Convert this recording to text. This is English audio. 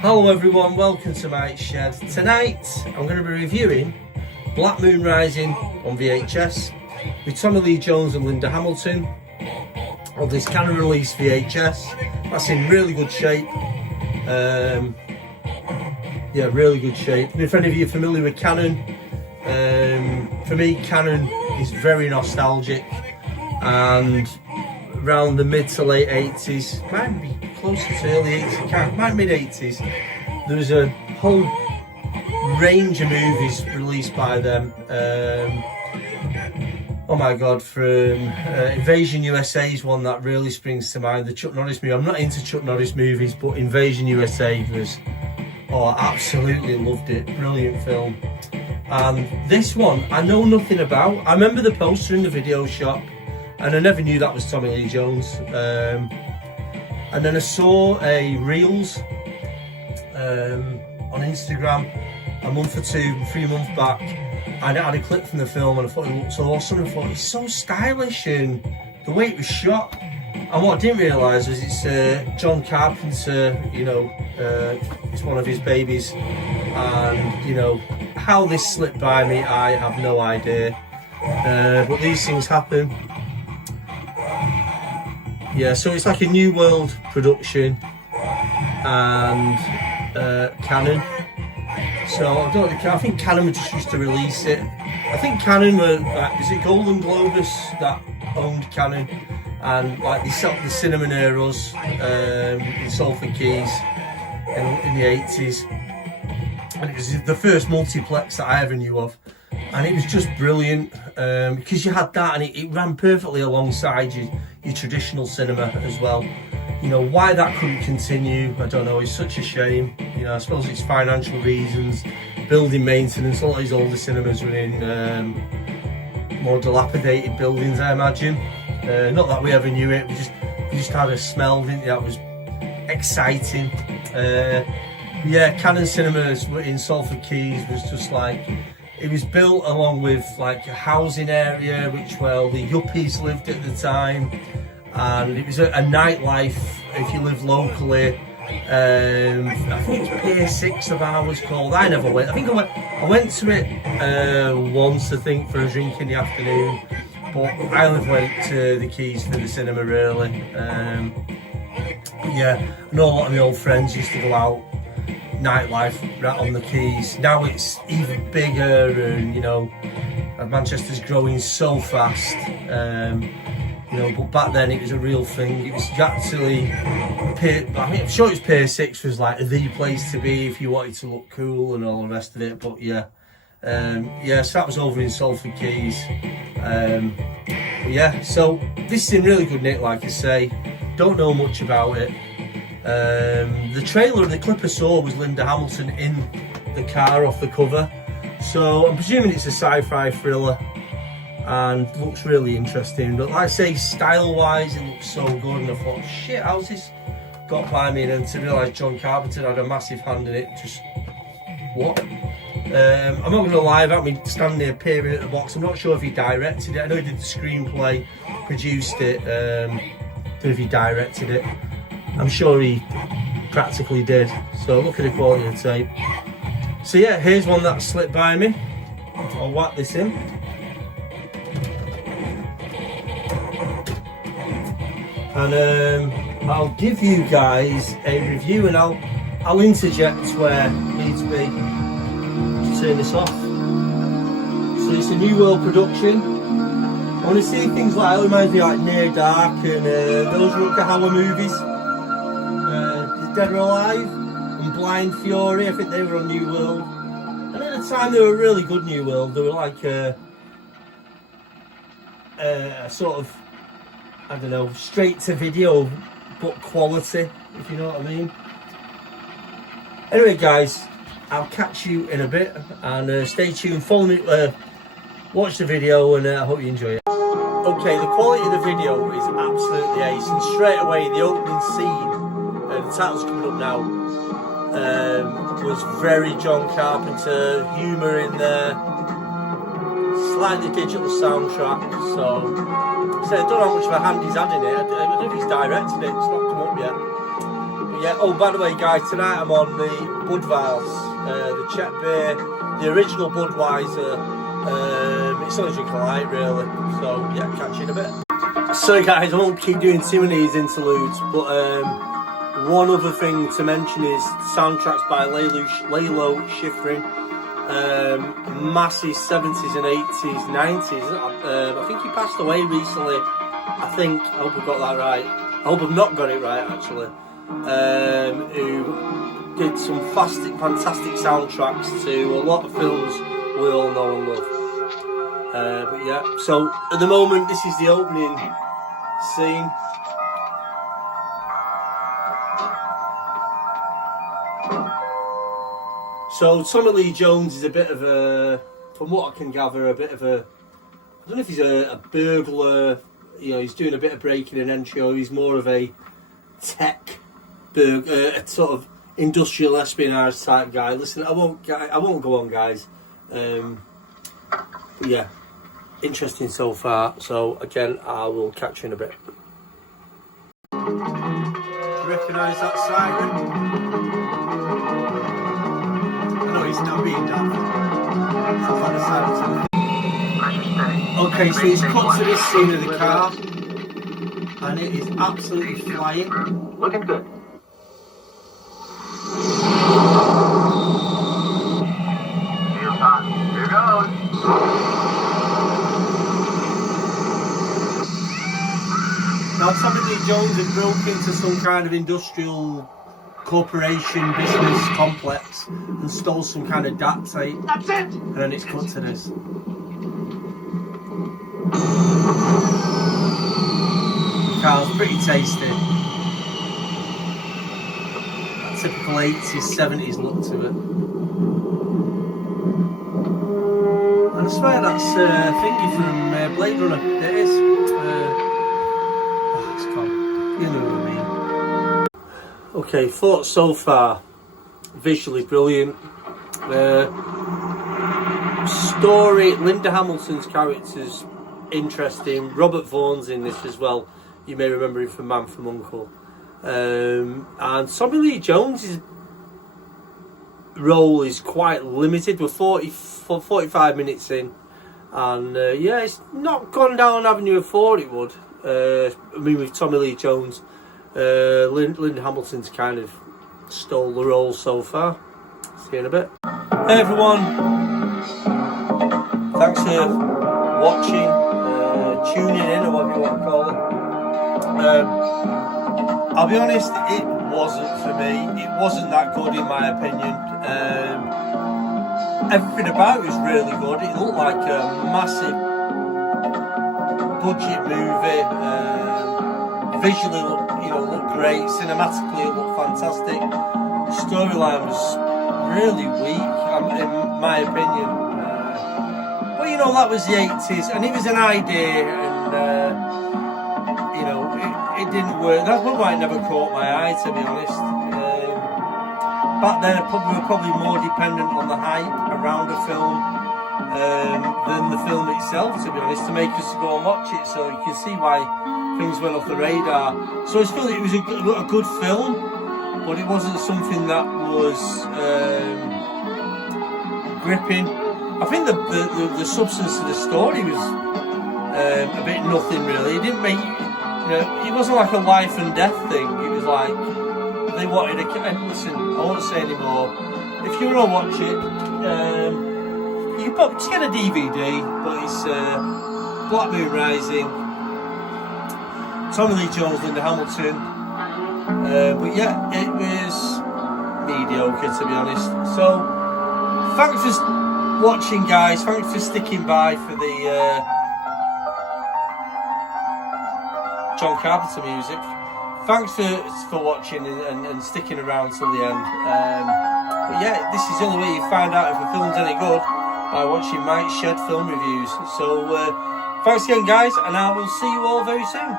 Hello everyone, welcome to my shed. Tonight I'm going to be reviewing Black Moon Rising on VHS with Tommy Lee Jones and Linda Hamilton on this Canon release VHS. That's in really good shape. Yeah, really good shape. And if any of you are familiar with Canon, for me Canon is very nostalgic, and around the mid to late 80s, might be closer to early 80s, might mid 80s, there was a whole range of movies released by them. Oh my god, from Invasion USA is one that really springs to mind. The Chuck Norris movie. I'm not into Chuck Norris movies, but Invasion USA was, oh, I absolutely loved it. Brilliant film. And this one, I know nothing about. I remember the poster in the video shop, and I never knew that was Tommy Lee Jones. And then I saw a Reels on Instagram a month or 3 months back, and it had a clip from the film, and I thought it looked awesome. And I thought it's so stylish, and the way it was shot. And what I didn't realise was it's John Carpenter. You know, it's one of his babies, and you know how this slipped by me, I have no idea. But these things happen. Yeah, so it's like a New World production and Canon. So I don't know, I think Canon were just used to release it. I think Canon were, is it Golden Globus that owned Canon? And like they set up the cinema Neros in Salford Keys in the 80s. And it was the first multiplex that I ever knew of. And it was just brilliant because you had that, and it ran perfectly alongside your traditional cinema as well. You know, why that couldn't continue, I don't know, it's such a shame. You know, I suppose it's financial reasons, building maintenance. A lot of these older cinemas were in more dilapidated buildings, I imagine. Not that we ever knew it, we just had a smell, didn't we? That was exciting. Yeah, Canon Cinemas in Salford Keys was just like, it was built along with like a housing area, which, well, the yuppies lived at the time, and it was a nightlife if you lived locally. I think it's Pier 6 of ours called. I never went. I think I went to it once, I think, for a drink in the afternoon, but I only went to the Keys for the cinema really. Yeah, I know a lot of my old friends used to go out nightlife right on the Keys. Now it's even bigger, and you know, Manchester's growing so fast. You know, but back then it was a real thing. It was actually, I'm sure it was Pier 6 was like the place to be if you wanted to look cool and all the rest of it. But yeah, yeah, so that was over in Salford Keys. Yeah, so this is in really good nick, like I say. Don't know much about it. The trailer of the clip I saw was Linda Hamilton in the car off the cover, so I'm presuming it's a sci-fi thriller and looks really interesting. But like I say, style wise it looks so good, and I thought, shit, how's this got by me? And then to realise John Carpenter had a massive hand in it, just what? I'm not going to lie about me standing there peering at the box. I'm not sure if he directed it. I know he did the screenplay, produced it, don't know if he directed it. I'm sure he practically did. So look at the quality of the tape. So yeah, here's one that slipped by me. I'll whack this in. And I'll give you guys a review, and I'll interject where it needs to be to turn this off. So it's a New World production. I want to see things like, it reminds me like Near Dark and those Rutger Hauer movies. Dead or Alive and Blind Fury, I think they were on New World. And at the time they were really good New World. They were like a sort of, I don't know, straight to video but quality, if you know what I mean. Anyway guys, I'll catch you in a bit, and stay tuned, follow me, watch the video, and I hope you enjoy it. Okay, the quality of the video is absolutely ace, and straight away the opening scene, the title's coming up now, was very John Carpenter, humour in there, slightly digital soundtrack. So I don't know how much of a hand he's had in it. I don't know if he's directed it, it's not come up yet. But Yeah, oh, by the way, guys, tonight I'm on the Budweiser, the Czech beer, the original Budweiser. It's only drinking light, really. So, yeah, catch you in a bit. Sorry, guys, I won't keep doing too many of these interludes, but one other thing to mention is soundtracks by Lalo Schifrin. Massive 70s and 80s, 90s. I think he passed away recently. I hope I've got that right. I hope I've not got it right, actually. Who did some fantastic soundtracks to a lot of films we all know and love. But yeah, so at the moment, this is the opening scene. So Tommy Lee Jones is a bit of a, from what I can gather, I don't know if he's a burglar, you know, he's doing a bit of breaking and entry, he's more of a tech a sort of industrial espionage type guy. Listen, I won't go on, guys. But yeah, interesting so far. So again, I will catch you in a bit. Recognise that siren? No, he's not being done. Okay, so he's cut to this scene of the car, and it is absolutely flying. Looking good. Here goes. Now, Tommy Lee Jones had broke into some kind of industrial corporation business complex and stole some kind of DAT tape. That's it! And then it's cut to this. The car's pretty tasty. That typical 80s, 70s look to it. And I swear that's thingy from Blade Runner. It is. It's gone. You know what I mean. Okay, thoughts so far. Visually brilliant. Story, Linda Hamilton's character's interesting. Robert Vaughn's in this as well. You may remember him from Man from U.N.C.L.E. And Tommy Lee Jones' role is quite limited. We're 45 minutes in, and yeah, it's not gone down an avenue I thought it would. I mean, with Tommy Lee Jones, Linda Hamilton's kind of stole the role so far. See you in a bit. Hey everyone, thanks for watching, tuning in, or whatever you want to call it. I'll be honest, it wasn't for me. It wasn't that good in my opinion. Everything about it was really good. It looked like a massive budget movie. Visually looked great. Cinematically it looked fantastic. The storyline was really weak, in my opinion. But you know, that was the 80s, and it was an idea, and it didn't work. That's why it never caught my eye, to be honest. Back then, we were probably more dependent on the hype around a film than the film itself, to be honest, to make us go and watch it. So you can see why things went off the radar. So I feel it was a good film, but it wasn't something that was gripping. I think the substance of the story was a bit nothing really. It didn't make, it wasn't like a life and death thing. It was like they wanted to. Listen, I won't say anymore. If you want to watch it, you can probably just get a DVD. But it's Black Moon Rising, Tommy Lee Jones, Linda Hamilton. But yeah, it was mediocre, to be honest. So thanks for watching, guys. Thanks for sticking by for the John Carpenter music. Thanks for watching and sticking around till the end. But yeah, this is the only way you find out if a film's any good, by watching Mike Shed film reviews. So thanks again, guys, and I will see you all very soon.